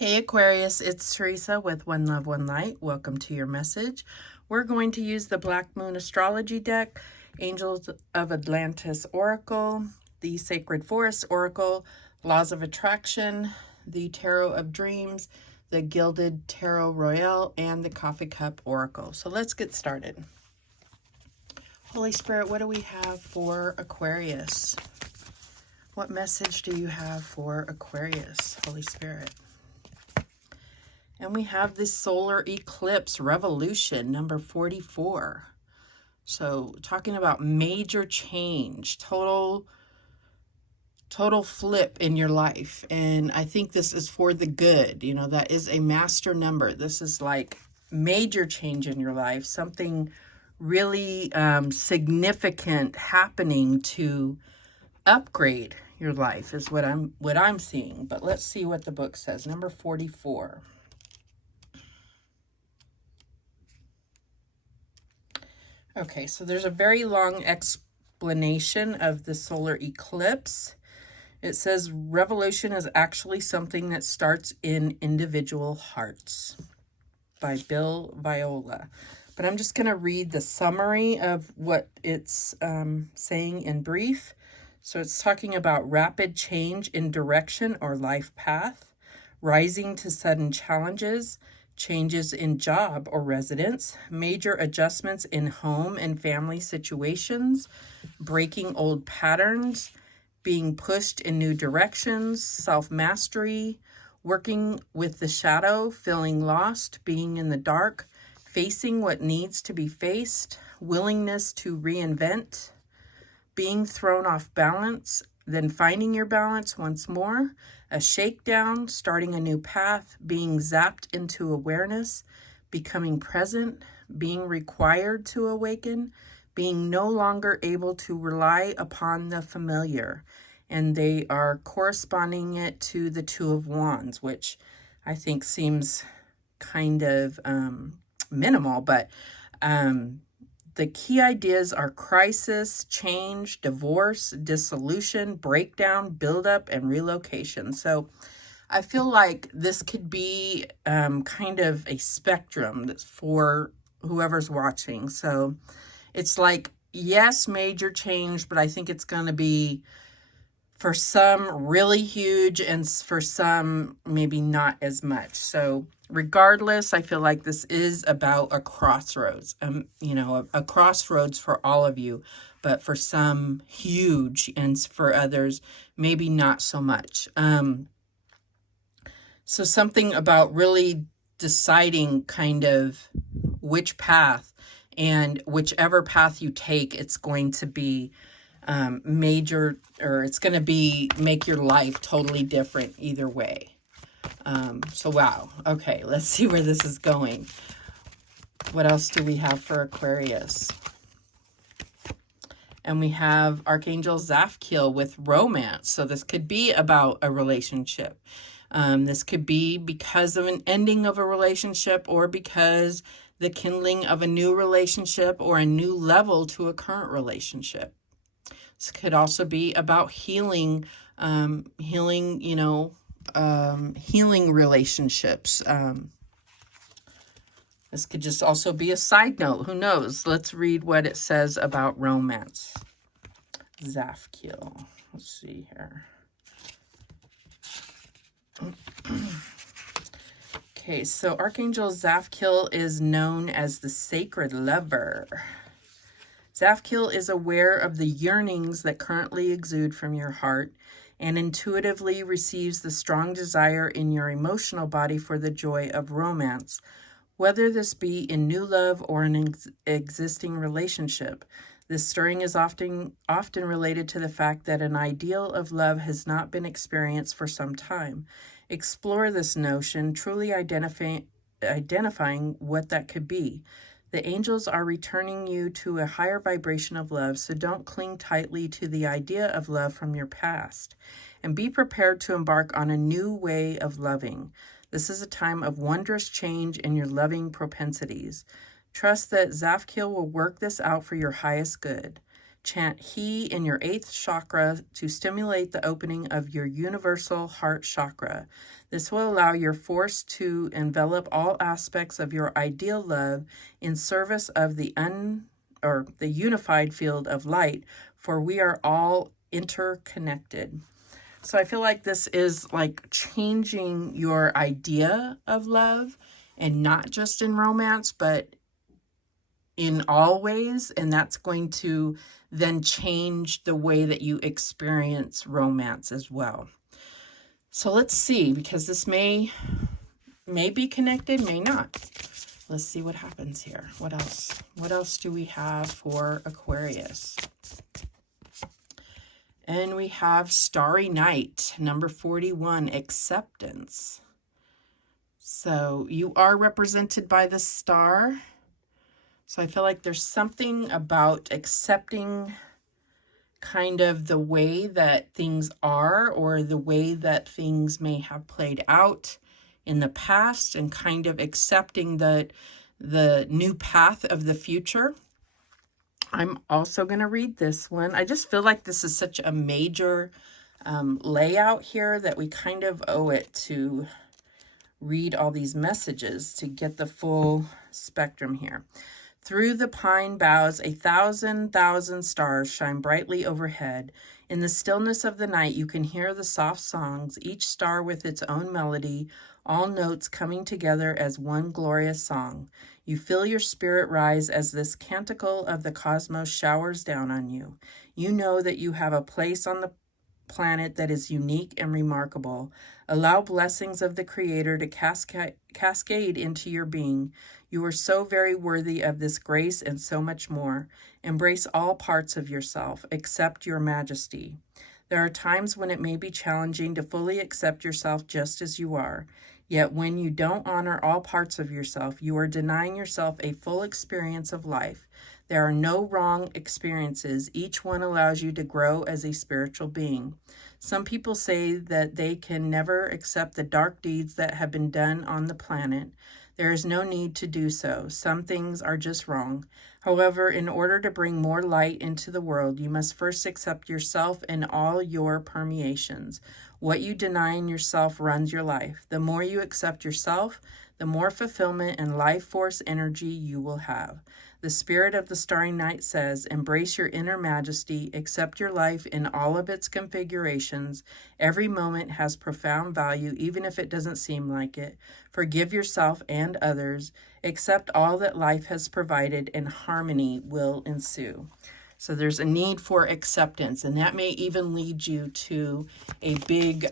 Hey Aquarius, it's Teresa with One Love, One Light. Welcome to your message. We're going to use the Black Moon Astrology deck, Angels of Atlantis Oracle, the Sacred Forest Oracle, Laws of Attraction, the Tarot of Dreams, the Gilded Tarot Royale, and the Coffee Cup Oracle. So let's get started. Holy Spirit, what do we have for Aquarius? What message do you have for Aquarius, Holy Spirit? And we have this solar eclipse revolution, number 44. So talking about major change, total flip in your life. And I think this is for the good. You know, that is a master number. This is like major change in your life, something really significant happening to upgrade your life is what I'm seeing. But let's see what the book says. Number 44. Okay, so there's a very long explanation of the solar eclipse. It says revolution is actually something that starts in individual hearts by Bill Viola. But I'm just going to read the summary of what it's saying in brief. So it's talking about rapid change in direction or life path, rising to sudden challenges, changes in job or residence, major adjustments in home and family situations, breaking old patterns, being pushed in new directions, self-mastery, working with the shadow, feeling lost, being in the dark, facing what needs to be faced, willingness to reinvent, being thrown off balance, then finding your balance once more, a shakedown, starting a new path, being zapped into awareness, becoming present, being required to awaken, being no longer able to rely upon the familiar. And they are corresponding it to the Two of Wands, which I think seems kind of minimal, but the key ideas are crisis, change, divorce, dissolution, breakdown, buildup, and relocation. So I feel like this could be kind of a spectrum that's for whoever's watching. So it's like, yes, major change, but I think it's going to be for some really huge and for some maybe not as much. So regardless, I feel like this is about a crossroads, you know, a crossroads for all of you, but for some huge and for others, maybe not so much. So something about really deciding kind of which path, and whichever path you take, it's going to be major, or it's going to be make your life totally different either way. So wow. Okay, let's see where this is going. What else do we have for Aquarius? And we have Archangel Zafkiel with romance. So this could be about a relationship. This could be because of an ending of a relationship, or because the kindling of a new relationship, or a new level to a current relationship. This could also be about healing, you know, healing relationships. This could just also be a side note. Who knows? Let's read what it says about romance. Zafkiel. Let's see here. Okay, so Archangel Zafkiel is known as the sacred lover. Zafkiel is aware of the yearnings that currently exude from your heart and intuitively receives the strong desire in your emotional body for the joy of romance, whether this be in new love or an existing relationship. This stirring is often related to the fact that an ideal of love has not been experienced for some time. Explore this notion, truly identifying what that could be. The angels are returning you to a higher vibration of love, so don't cling tightly to the idea of love from your past. And be prepared to embark on a new way of loving. This is a time of wondrous change in your loving propensities. Trust that Zafkiel will work this out for your highest good. Chant He in your 8th chakra to stimulate the opening of your universal heart chakra. This will allow your force to envelop all aspects of your ideal love in service of the unified field of light, for we are all interconnected. So I feel like this is like changing your idea of love, and not just in romance, but in all ways. And that's going to then change the way that you experience romance as well. So let's see, because this may be connected, may not. Let's see what happens here. What else? What else do we have for Aquarius? And we have Starry Night, number 41, acceptance. So you are represented by the star. So I feel like there's something about accepting kind of the way that things are, or the way that things may have played out in the past, and kind of accepting the new path of the future. I'm also going to read this one. I just feel like this is such a major layout here that we kind of owe it to read all these messages to get the full spectrum here. Through the pine boughs, 1,000,000 stars shine brightly overhead. In the stillness of the night, you can hear the soft songs, each star with its own melody, all notes coming together as one glorious song. You feel your spirit rise as this canticle of the cosmos showers down on you. You know that you have a place on the planet that is unique and remarkable. Allow blessings of the Creator to cascade into your being. You are so very worthy of this grace and so much more. Embrace all parts of yourself. Accept your majesty. There are times when it may be challenging to fully accept yourself just as you are. Yet when you don't honor all parts of yourself, you are denying yourself a full experience of life. There are no wrong experiences. Each one allows you to grow as a spiritual being. Some people say that they can never accept the dark deeds that have been done on the planet. There is no need to do so. Some things are just wrong. However, in order to bring more light into the world, you must first accept yourself and all your permeations. What you deny in yourself runs your life. The more you accept yourself, the more fulfillment and life force energy you will have. The spirit of the Starry Night says, embrace your inner majesty, accept your life in all of its configurations. Every moment has profound value, even if it doesn't seem like it. Forgive yourself and others. Accept all that life has provided, and harmony will ensue. So there's a need for acceptance, and that may even lead you to a big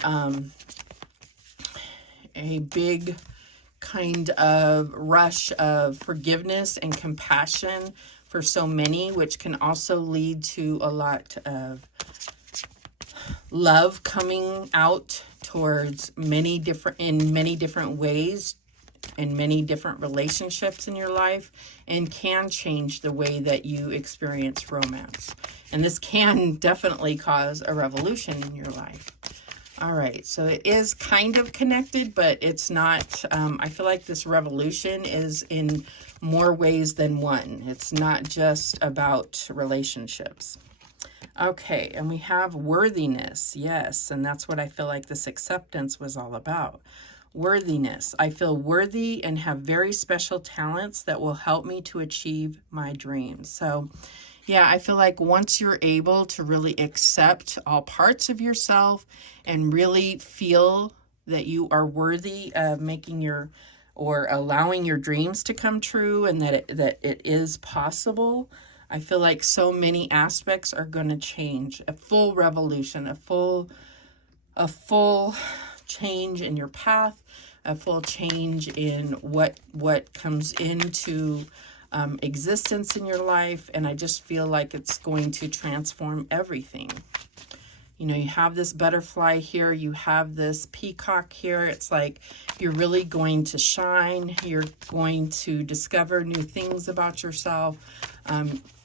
kind of rush of forgiveness and compassion for so many, which can also lead to a lot of love coming out towards in many different ways, in many different relationships in your life, and can change the way that you experience romance. And this can definitely cause a revolution in your life. All right, so it is kind of connected, but it's not. I feel like this revolution is in more ways than one. It's not just about relationships. Okay, and we have worthiness. Yes, and that's what I feel like this acceptance was all about. Worthiness. I feel worthy and have very special talents that will help me to achieve my dreams. So yeah, I feel like once you're able to really accept all parts of yourself and really feel that you are worthy of allowing your dreams to come true, and that it is possible, I feel like so many aspects are going to change. A full revolution, a full change in your path, a full change in what comes into existence in your life. And I just feel like it's going to transform everything. You know, you have this butterfly here, you have this peacock here. It's like you're really going to shine. You're going to discover new things about yourself.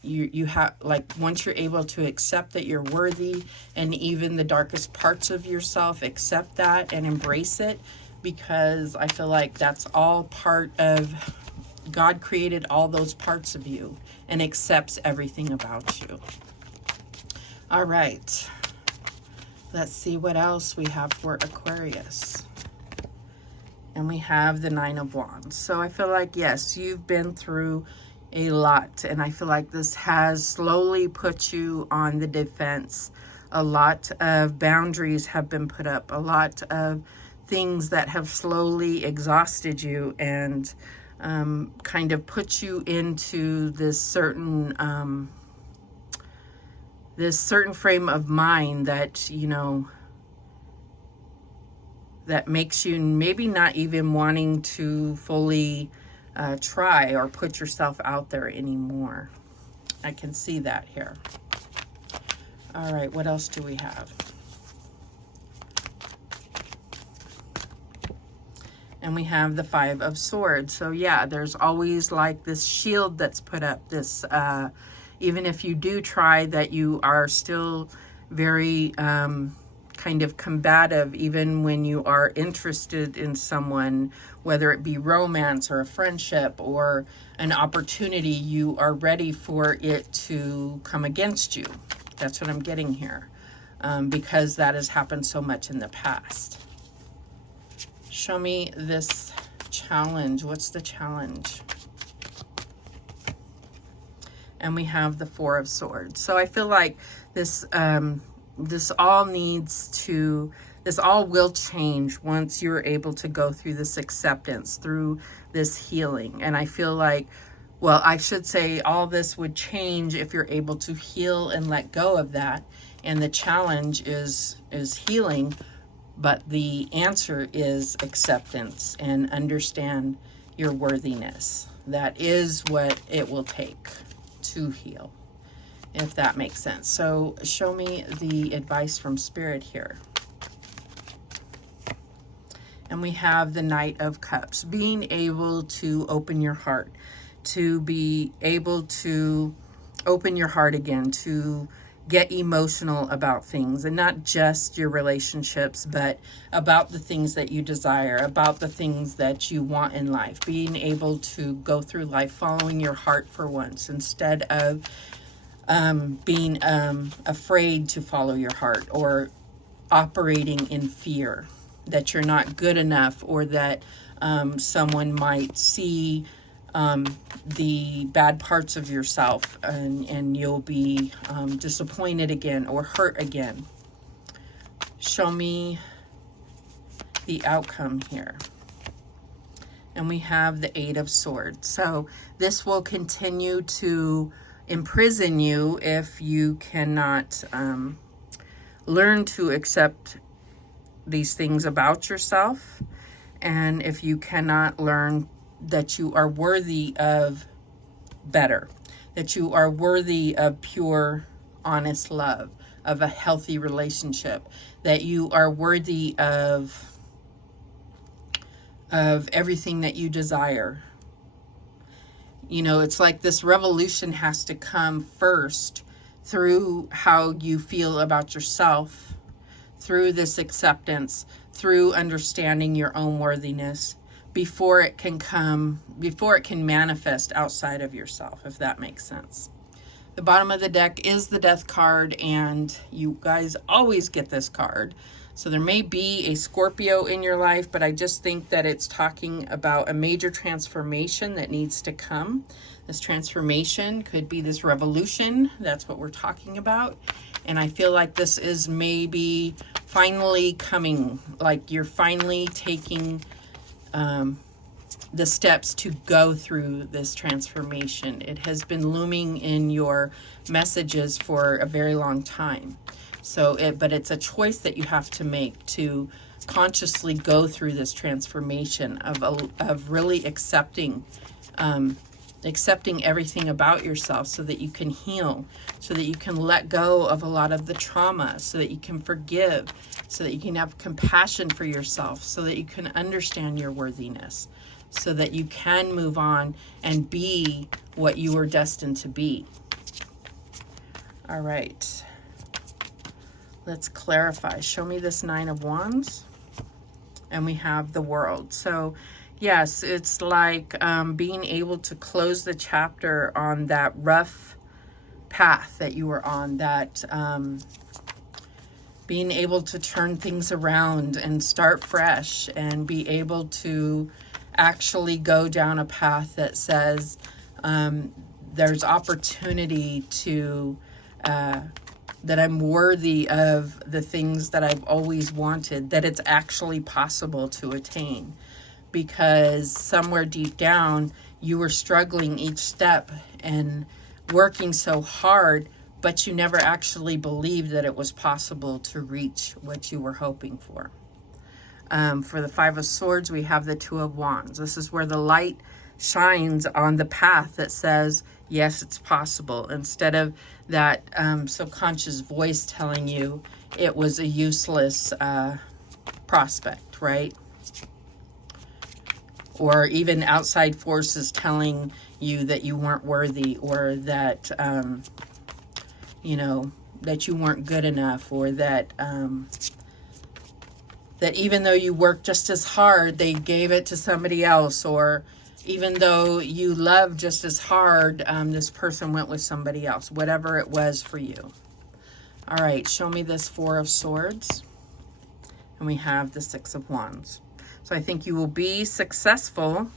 You have, like, once you're able to accept that you're worthy, and even the darkest parts of yourself, accept that and embrace it, because I feel like that's all part of God. Created all those parts of you and accepts everything about you. All right. Let's see what else we have for Aquarius. And we have the Nine of Wands. So I feel like, yes, you've been through a lot. And I feel like this has slowly put you on the defense. A lot of boundaries have been put up. A lot of things that have slowly exhausted you and kind of put you into this certain frame of mind that, you know, that makes you maybe not even wanting to fully try or put yourself out there anymore. I can see that here. All right, what else do we have? And we have the Five of Swords. So yeah, there's always like this shield that's put up. This, even if you do try, that you are still very kind of combative, even when you are interested in someone, whether it be romance or a friendship or an opportunity, you are ready for it to come against you. That's what I'm getting here, because that has happened so much in the past. Show me this challenge. What's the challenge? And we have the Four of Swords. So I feel like this this all will change once you're able to go through this acceptance, through this healing. And I feel like, well, I should say all this would change if you're able to heal and let go of that. And the challenge is healing, but the answer is acceptance and understand your worthiness. That is what it will take to heal, if that makes sense. So show me the advice from Spirit here. And we have the Knight of Cups. Being able to open your heart, to be able to open your heart again, to get emotional about things, and not just your relationships, but about the things that you desire, about the things that you want in life. Being able to go through life following your heart for once, instead of being afraid to follow your heart, or operating in fear that you're not good enough, or that someone might see the bad parts of yourself, and you'll be disappointed again or hurt again. Show me the outcome here. And we have the Eight of Swords. So this will continue to imprison you if you cannot learn to accept these things about yourself, and if you cannot learn that you are worthy of better, that you are worthy of pure, honest love, of a healthy relationship, that you are worthy of everything that you desire. You know, it's like this revolution has to come first through how you feel about yourself, through this acceptance, through understanding your own worthiness, before it can manifest outside of yourself, if that makes sense. The bottom of the deck is the Death card, and you guys always get this card. So there may be a Scorpio in your life, but I just think that it's talking about a major transformation that needs to come. This transformation could be this revolution. That's what we're talking about. And I feel like this is maybe finally coming, like you're finally taking the steps to go through this transformation. It has been looming in your messages for a very long time. But it's a choice that you have to make to consciously go through this transformation of really accepting everything about yourself, so that you can heal, so that you can let go of a lot of the trauma, so that you can forgive, so that you can have compassion for yourself, so that you can understand your worthiness, so that you can move on and be what you were destined to be. All right. Let's clarify. Show me this Nine of Wands. And we have the World. So yes, it's like being able to close the chapter on that rough path that you were on, that being able to turn things around and start fresh and be able to actually go down a path that says there's opportunity to, that I'm worthy of the things that I've always wanted, that it's actually possible to attain. Because somewhere deep down, you were struggling each step and working so hard, but you never actually believed that it was possible to reach what you were hoping for. For the Five of Swords, we have the Two of Wands. This is where the light shines on the path that says, yes, it's possible, instead of that subconscious voice telling you it was a useless prospect, right? Or even outside forces telling you that you weren't worthy, or that, you know, that you weren't good enough, or that that even though you worked just as hard, they gave it to somebody else, or even though you loved just as hard, this person went with somebody else, whatever it was for you. All right, show me this Four of Swords. And we have the Six of Wands. So I think you will be successful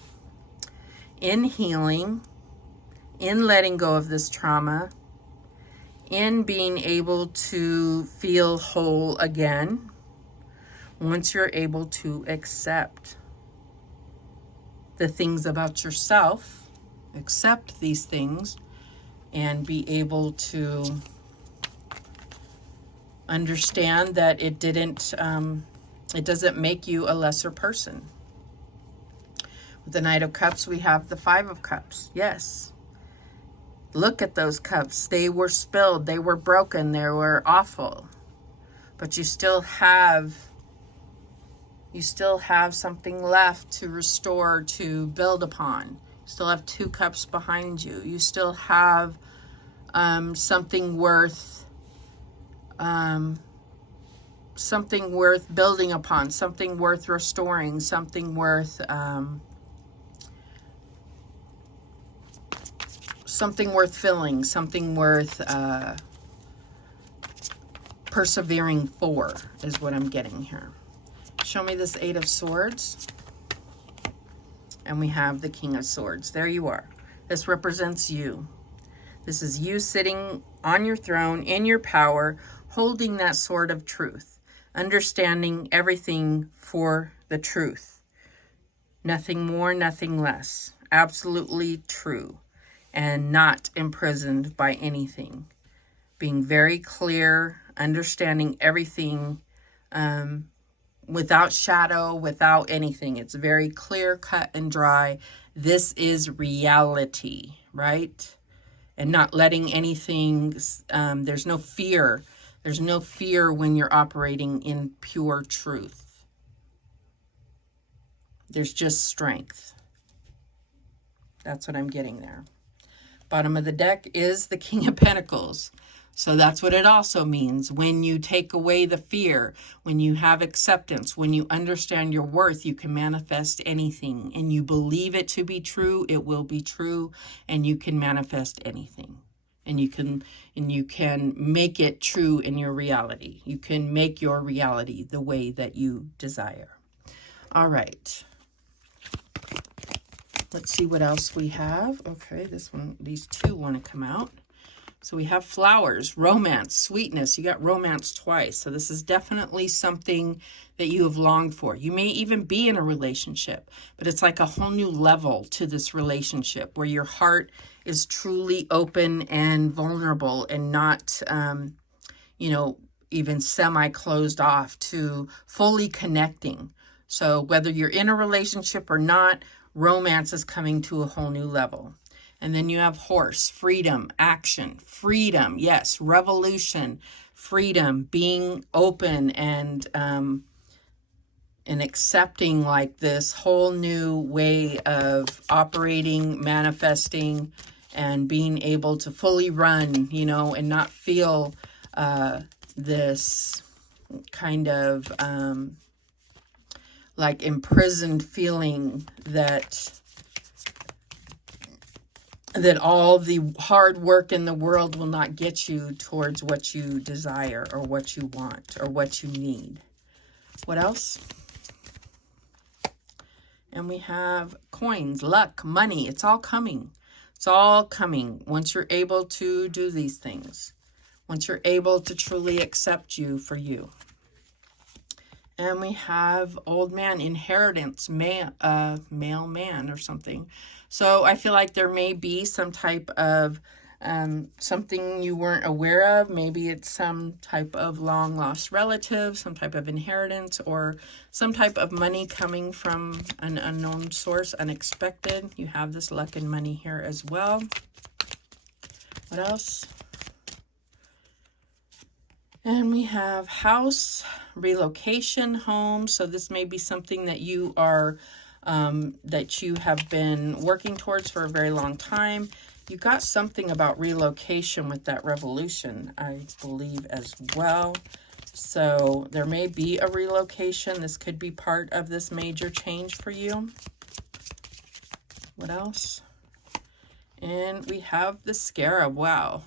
in healing, in letting go of this trauma, in being able to feel whole again, once you're able to accept the things about yourself, accept these things, and be able to understand that it doesn't make you a lesser person. With the Knight of Cups, we have the Five of Cups. Yes. Look at those cups. They were spilled. They were broken. They were awful. But you still have something left to restore, to build upon. You still have two cups behind you. You still have something worth building upon, something worth restoring, something worth filling, something worth persevering for, is what I'm getting here. Show me this Eight of Swords. And we have the King of Swords. There you are. This represents you. This is you sitting on your throne, in your power, holding that sword of truth, understanding everything for the truth. Nothing more, nothing less. Absolutely true. And not imprisoned by anything. Being very clear, understanding everything without shadow, without anything. It's very clear, cut, and dry. This is reality, right? And not letting anything, there's no fear. There's no fear when you're operating in pure truth. There's just strength. That's what I'm getting there. Bottom of the deck is the King of Pentacles. So that's what it also means. When you take away the fear, when you have acceptance, when you understand your worth, you can manifest anything. And you believe it to be true, it will be true, and you can manifest anything. And you can make it true in your reality. You can make your reality the way that you desire. All right. Let's see what else we have. Okay, these two want to come out. So we have flowers, romance, sweetness. You got romance twice. So this is definitely something that you have longed for. You may even be in a relationship, but it's like a whole new level to this relationship where your heart is truly open and vulnerable and not, even semi-closed off to fully connecting. So whether you're in a relationship or not, romance is coming to a whole new level. And then you have horse, freedom, action, freedom, yes, revolution, freedom, being open and accepting like this whole new way of operating, manifesting, and being able to fully run, and not feel this kind of like imprisoned feeling that that all the hard work in the world will not get you towards what you desire or what you want or what you need. What else? And we have coins, luck, money. It's all coming. It's all coming once you're able to do these things. Once you're able to truly accept you for you. And we have old man, inheritance, male man or something. So I feel like there may be some type of something you weren't aware of. Maybe it's some type of long lost relative, some type of inheritance, or some type of money coming from an unknown source, unexpected. You have this luck and money here as well. What else? And we have house, relocation, home. So this may be something that you are, that you have been working towards for a very long time. You got something about relocation with that revolution, I believe, as well. So there may be a relocation. This could be part of this major change for you. What else? And we have the scarab. Wow.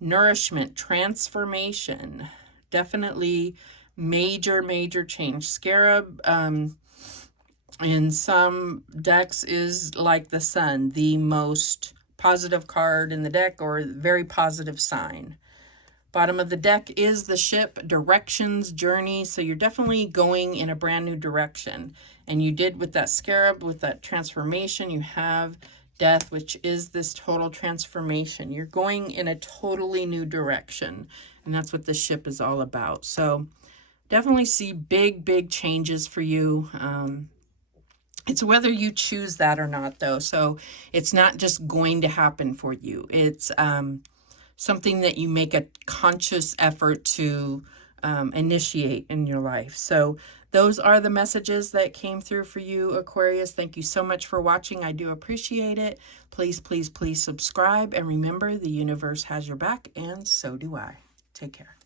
Nourishment, transformation. Definitely major change. Scarab in some decks is like the sun, the most positive card in the deck, or very positive sign. Bottom of the deck is the ship, directions, journey. So you're definitely going in a brand new direction. And you did with that scarab, with that transformation, you have death, which is this total transformation. You're going in a totally new direction. And that's what the ship is all about. So definitely see big changes for you. It's whether you choose that or not, though. So it's not just going to happen for you. It's something that you make a conscious effort to initiate in your life. So those are the messages that came through for you, Aquarius. Thank you so much for watching. I do appreciate it. Please subscribe. And remember, the universe has your back, and so do I. Take care.